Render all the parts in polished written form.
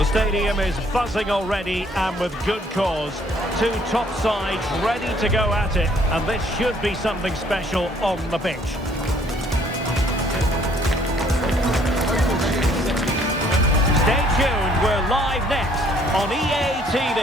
The stadium is buzzing already, and with good cause. Two top sides ready to go at it, and this should be something special on the pitch. Stay tuned, we're live next on EA TV.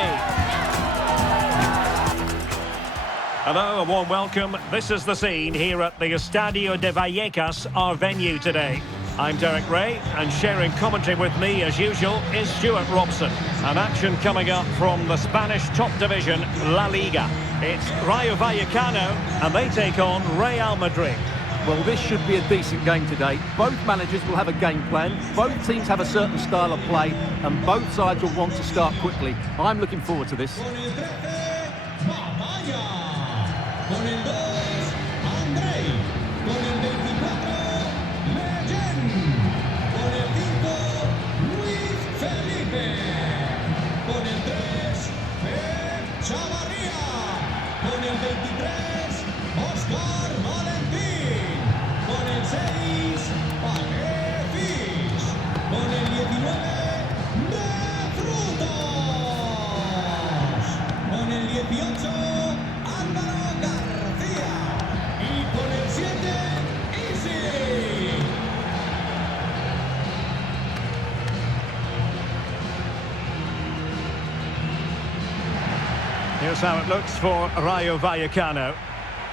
Hello, a warm welcome. This is the scene here at the Estadio de Vallecas, our venue today. I'm Derek Ray, and sharing commentary with me, as usual, is Stuart Robson. An action coming up from the Spanish top division, La Liga. It's Rayo Vallecano, and they take on Real Madrid. Well, this should be a decent game today. Both managers will have a game plan, both teams have a certain style of play, and both sides will want to start quickly. I'm looking forward to this. Here's how it looks for Rayo Vallecano.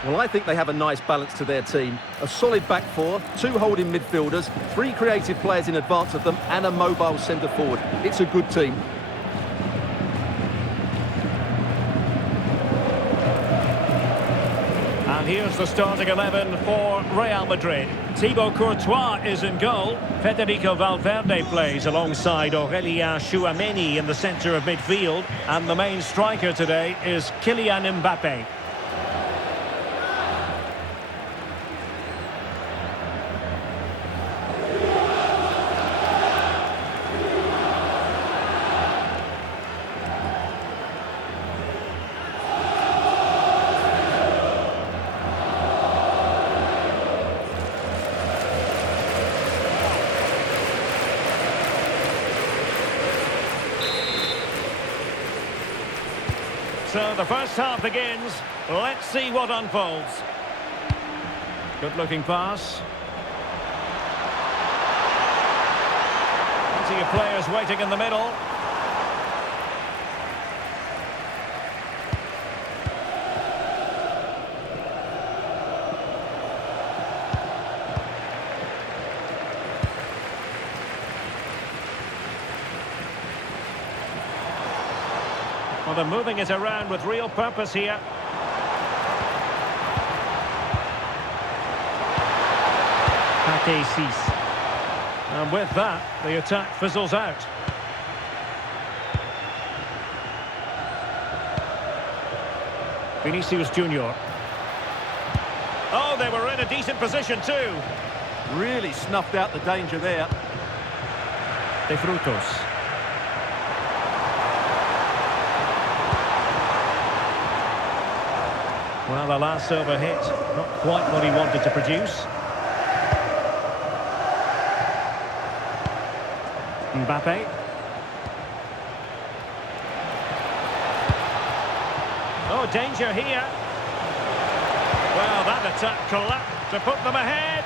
Well, I think they have a nice balance to their team. A solid back four, two holding midfielders, three creative players in advance of them, and a mobile centre forward. It's a good team. And here's the starting 11 for Real Madrid. Thibaut Courtois is in goal. Federico Valverde plays alongside Aurélien Tchouaméni in the centre of midfield. And the main striker today is Kylian Mbappe. So the first half begins. Let's see what unfolds. Good-looking pass. Plenty of players waiting in the middle. Well, they're moving it around with real purpose here. And with that, the attack fizzles out. Vinicius Junior. Oh, they were in a decent position too. Really snuffed out the danger there. De Frutos. Well, the last over hit, not quite what he wanted to produce. Mbappe. Oh, danger here. Well, that attack collapsed to put them ahead.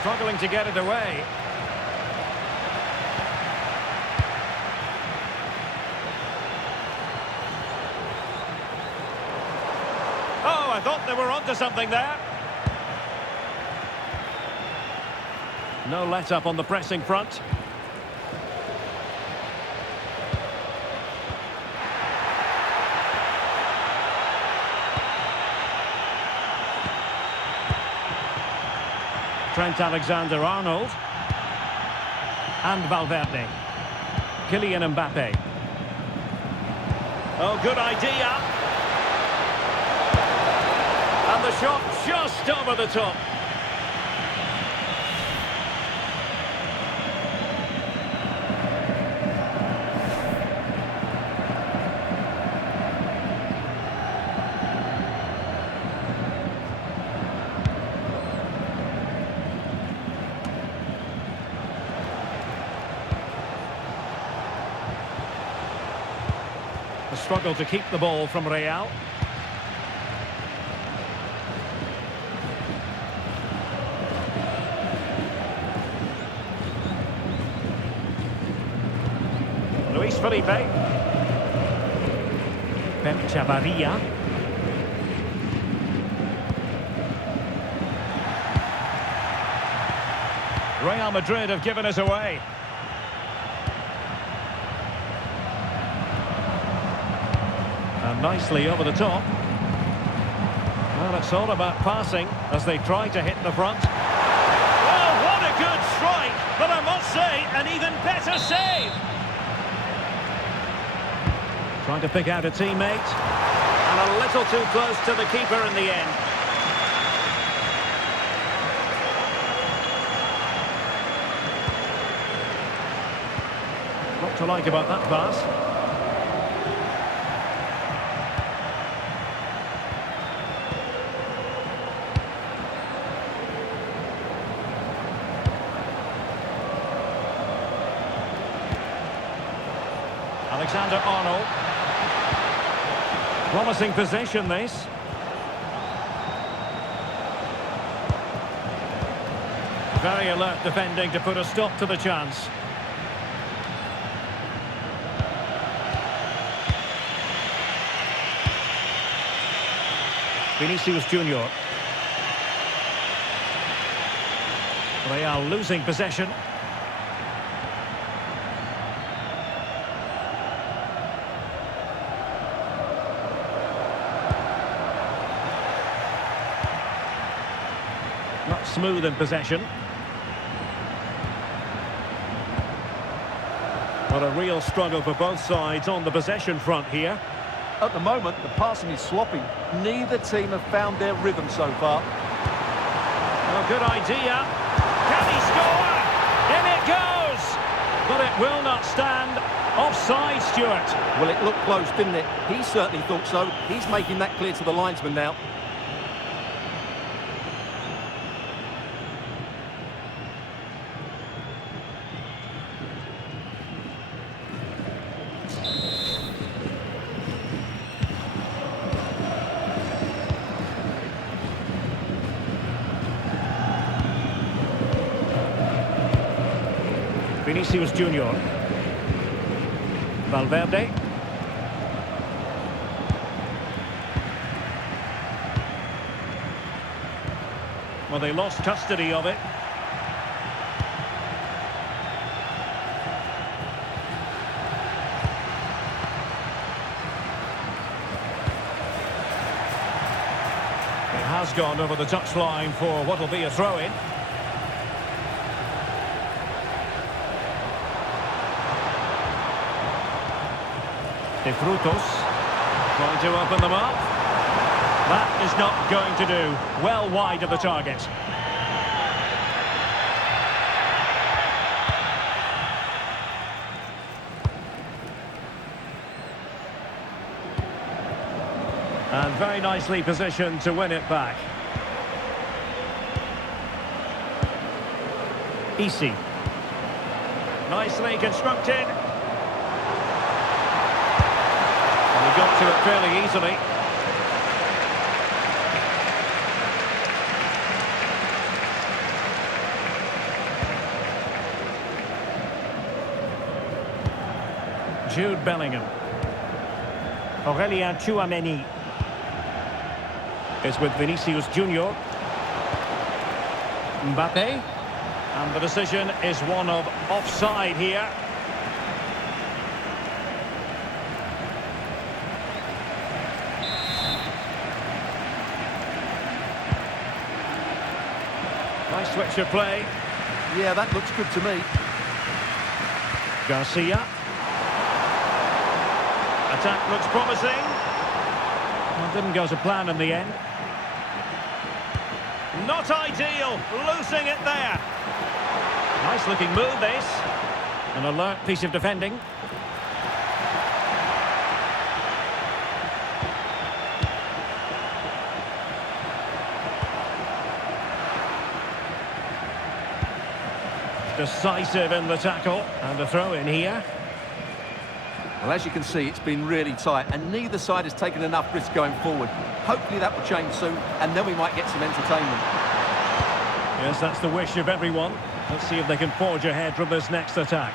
Struggling to get it away. Oh, I thought they were onto something there. No let-up on the pressing front. Trent Alexander-Arnold. And Valverde. Kylian Mbappe. Oh, good idea. And the shot just over the top. struggle to keep the ball from Real. Luis Felipe. Pep Chavarria. Real Madrid have given us away. And nicely over the top. Well, it's all about passing as they try to hit the front. Oh, what a good strike! But I must say, an even better save! Trying to pick out a teammate. And a little too close to the keeper in the end. What to like about that pass? Alexander-Arnold. Promising possession, this. Very alert defending to put a stop to the chance. Vinicius Junior. They are losing possession. Not smooth in possession. But a real struggle for both sides on the possession front here. At the moment, the passing is sloppy. Neither team have found their rhythm so far. Oh, good idea. Can he score? In it goes! But it will not stand. Offside, Stuart. Well, it looked close, didn't it? He certainly thought so. He's making that clear to the linesman now. Vinicius Junior. Valverde. Well, they lost custody of it. It has gone over the touchline for what will be a throw-in. De Frutos trying to open them up. That is not going to do. Well wide of the target. And very nicely positioned to win it back. Easy. Nicely constructed. He got to it fairly easily. Jude Bellingham. Aurelien Tchouameni is with Vinicius Junior. Mbappe. And the decision is one of offside here. Nice switch of play. Yeah, that looks good to me. Garcia. Attack looks promising. Well, didn't go to plan in the end. Not ideal, losing it there. Nice looking move, this. An alert piece of defending. Decisive in the tackle. And a throw in here. Well, as you can see, it's been really tight, and neither side has taken enough risk going forward. Hopefully that will change soon, and then we might get some entertainment. Yes, that's the wish of everyone. Let's see if they can forge ahead from this next attack.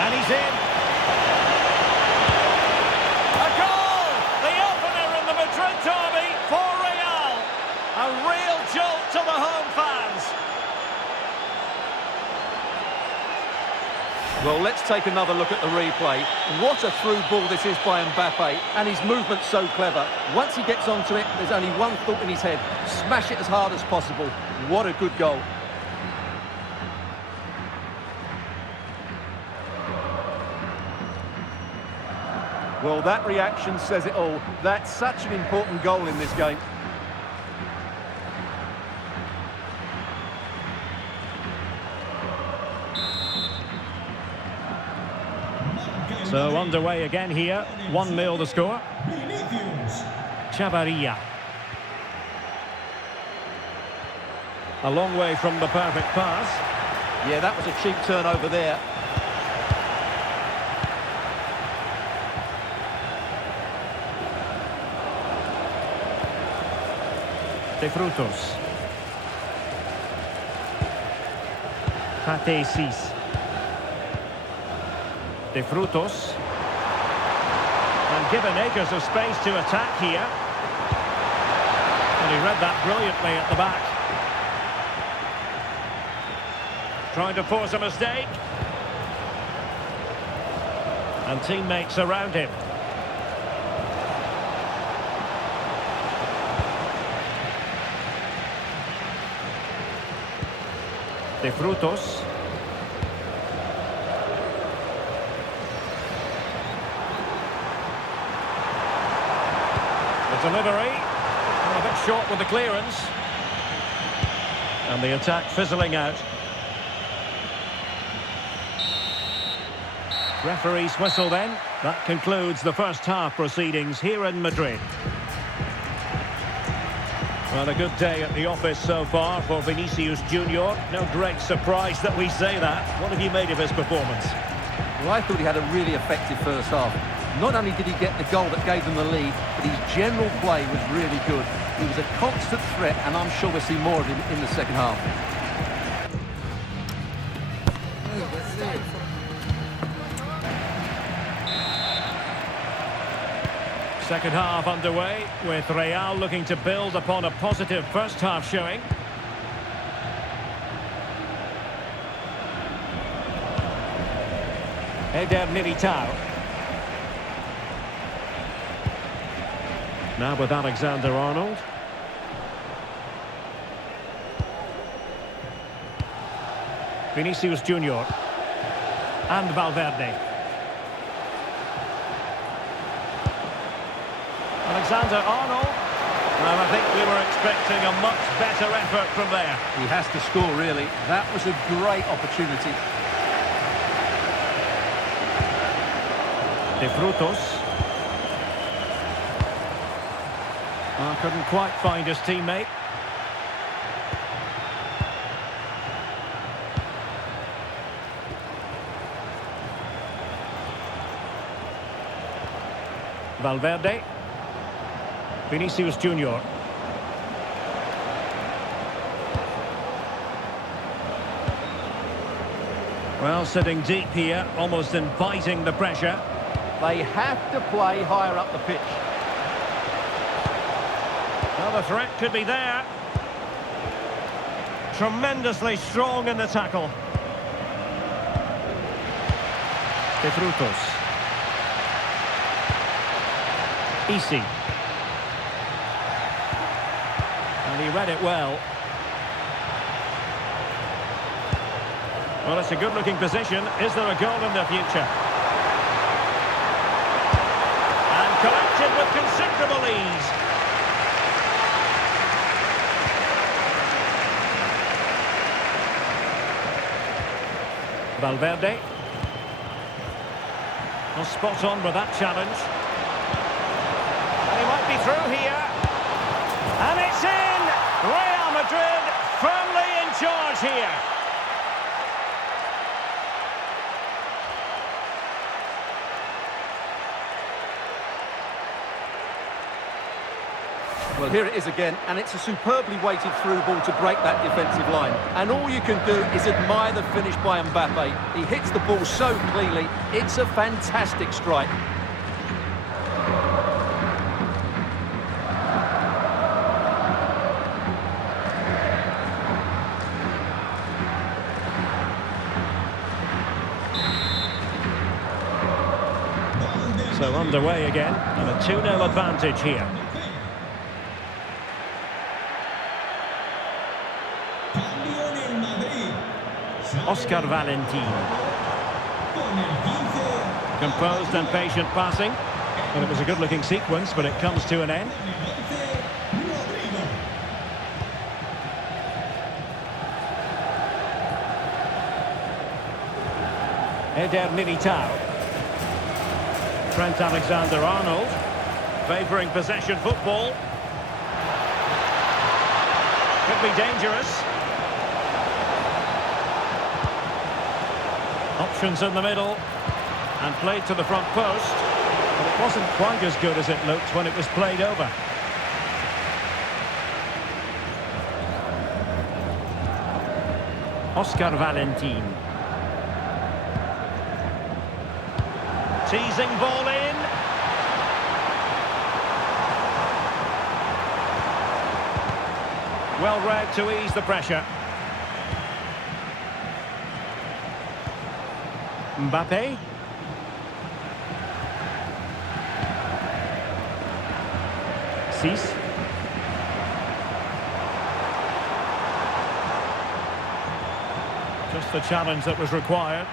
And he's in. A goal! The opener in the Madrid derby for Real. A real jolt to the home fans. Well, let's take another look at the replay. What a through ball this is by Mbappe, and his movement's so clever. Once he gets onto it, there's only one thought in his head: smash it as hard as possible. What a good goal. Well, that reaction says it all. That's such an important goal in this game. So underway again here. 1-0 the score. Chavarria. A long way from the perfect pass. Yeah, that was a cheap turnover there. De Frutos. Patesis. De Frutos. And given acres of space to attack here. And he read that brilliantly at the back. Trying to force a mistake. And teammates around him. De Frutos. The delivery. A bit short with the clearance. And the attack fizzling out. Referee's whistle then. That concludes the first half proceedings here in Madrid. Well, a good day at the office so far for Vinicius Junior. No great surprise that we say that. What have you made of his performance? Well, I thought he had a really effective first half. Not only did he get the goal that gave them the lead, but his general play was really good. He was a constant threat, and I'm sure we'll see more of him in the second half. Second half underway, with Real looking to build upon a positive first half showing. Eder Militao. Now with Alexander-Arnold. Vinicius Junior. And Valverde. Alexander-Arnold. Well, I think we were expecting a much better effort from there. He has to score, really. That was a great opportunity. De Frutos. Couldn't quite find his teammate. Valverde. Vinicius Junior. Well, sitting deep here, almost inviting the pressure. They have to play higher up the pitch. Well, the threat could be there. Tremendously strong in the tackle. De Frutos. Easy. And he read it well. Well, it's a good-looking position. Is there a goal in the future? And collected with considerable ease. Valverde. Well, spot on with that challenge. And he might be through here. And it's in! Real Madrid firmly in charge here. Well, here it is again, and it's a superbly weighted through ball to break that defensive line. And all you can do is admire the finish by Mbappe. He hits the ball so cleanly, it's a fantastic strike. So underway again, and a 2-0 advantage here. Oscar Valentin. Composed and patient passing. And it was a good-looking sequence, but it comes to an end. Eder Militao. Trent Alexander-Arnold, favouring possession football. Could be dangerous. Options in the middle, and played to the front post. But it wasn't quite as good as it looked when it was played over. Oscar Valentin. Teasing ball in. Well read to ease the pressure. Mbappe. Cis. Just the challenge that was required.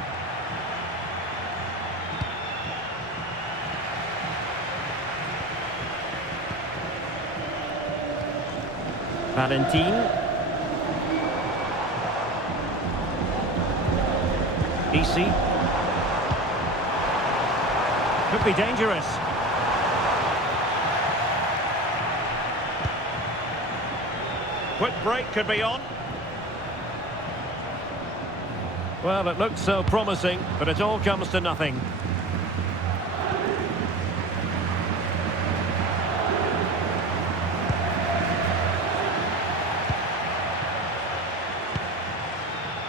Valentin. Easy. Could be dangerous. Quick break could be on. Well, it looked so promising, but it all comes to nothing.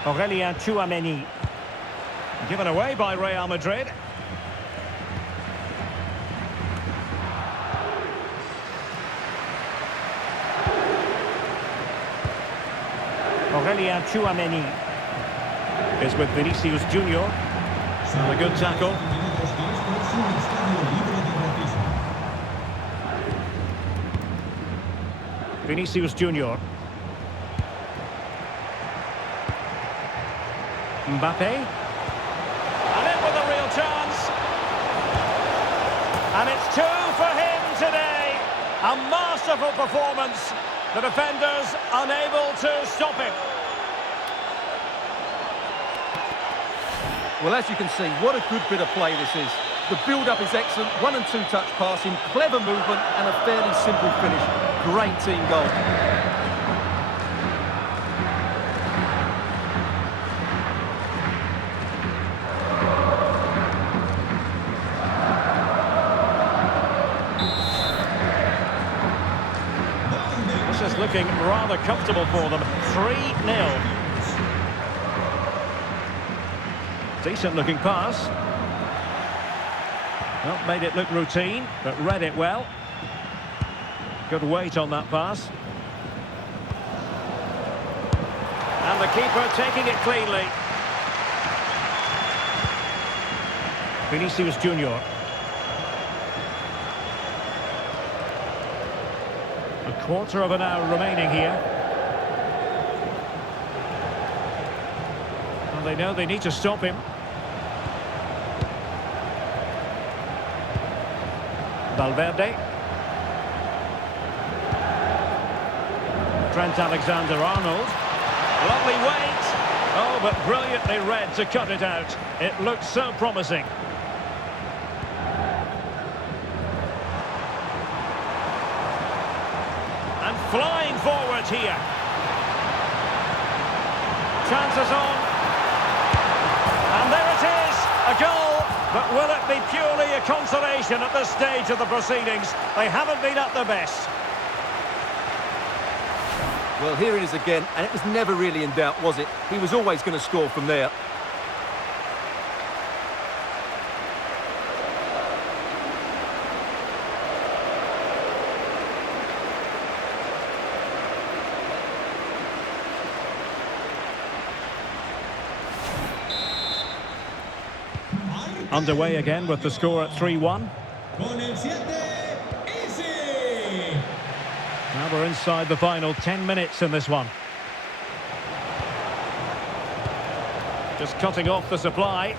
Aurélien Tchouaméni. Given away by Real Madrid. Aurélien Tchouaméni is with Vinicius Junior. And a good tackle. Vinicius Junior. Mbappe. And in with a real chance. And it's 2 for him today. A masterful performance. The defenders unable to stop him. Well, as you can see, what a good bit of play this is. The build-up is excellent, 1- and 2-touch passing, clever movement and a fairly simple finish. Great team goal. This is looking rather comfortable for them. 3-0. Decent looking pass. Well, made it look routine, but read it well. Good weight on that pass. And the keeper taking it cleanly. Vinicius Junior. A quarter of an hour remaining here. And they know they need to stop him. Valverde. Trent Alexander-Arnold. Lovely weight. Oh, but brilliantly read to cut it out. It looked so promising. And flying forward here. Chances on. And there it is. A goal. But will it be purely a consolation at this stage of the proceedings? They haven't been at their best. Well, here it is again, and it was never really in doubt, was it? He was always going to score from there. Underway again with the score at 3-1. Now we're inside the final 10 minutes in this one. Just cutting off the supply.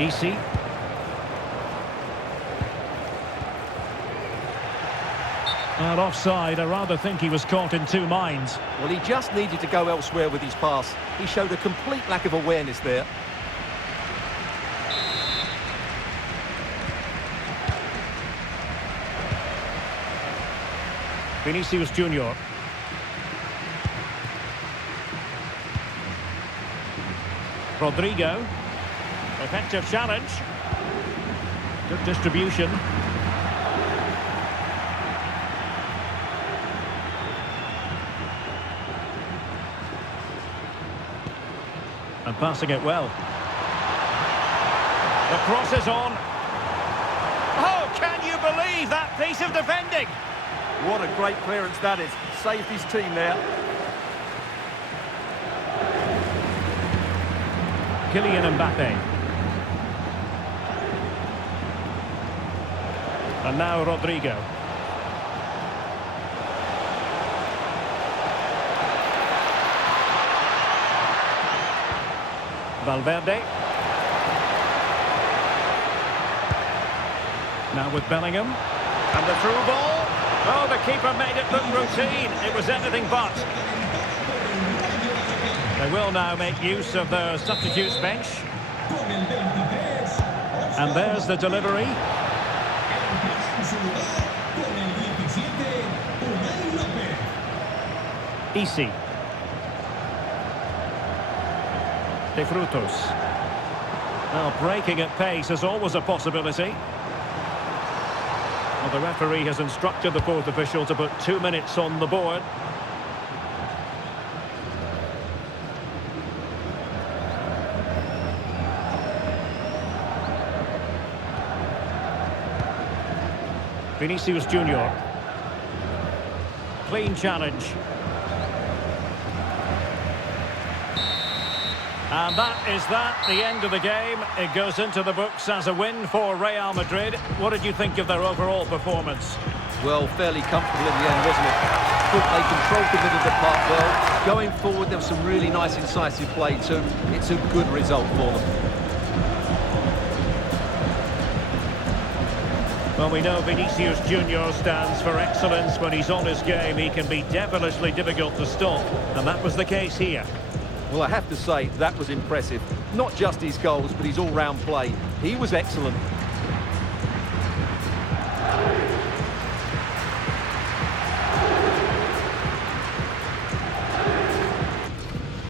Easy. And offside, I rather think he was caught in two minds. Well, he just needed to go elsewhere with his pass. He showed a complete lack of awareness there. Vinicius Junior. Rodrigo. Effective challenge. Good distribution. And passing it well. The cross is on. Oh, can you believe that piece of defending? What a great clearance that is. Saved his team there. Kylian Mbappe. And now Rodrigo. Valverde. Now with Bellingham. And the through ball. Oh, the keeper made it look routine. It was anything but. They will now make use of their substitutes bench. And there's the delivery. Easy. De Frutos. Well, breaking at pace is always a possibility. Well, the referee has instructed the fourth official to put 2 minutes on the board. Vinicius Junior. Clean challenge. And that is the end of the game. It goes into the books as a win for Real Madrid. What did you think of their overall performance? Well, fairly comfortable in the end, wasn't it? Thought they controlled the middle of the park well. Going forward, there was some really nice, incisive play too. It's a good result for them. Well, we know Vinicius Junior stands for excellence. When he's on his game, he can be devilishly difficult to stop. And that was the case here. Well, I have to say, that was impressive. Not just his goals, but his all-round play. He was excellent.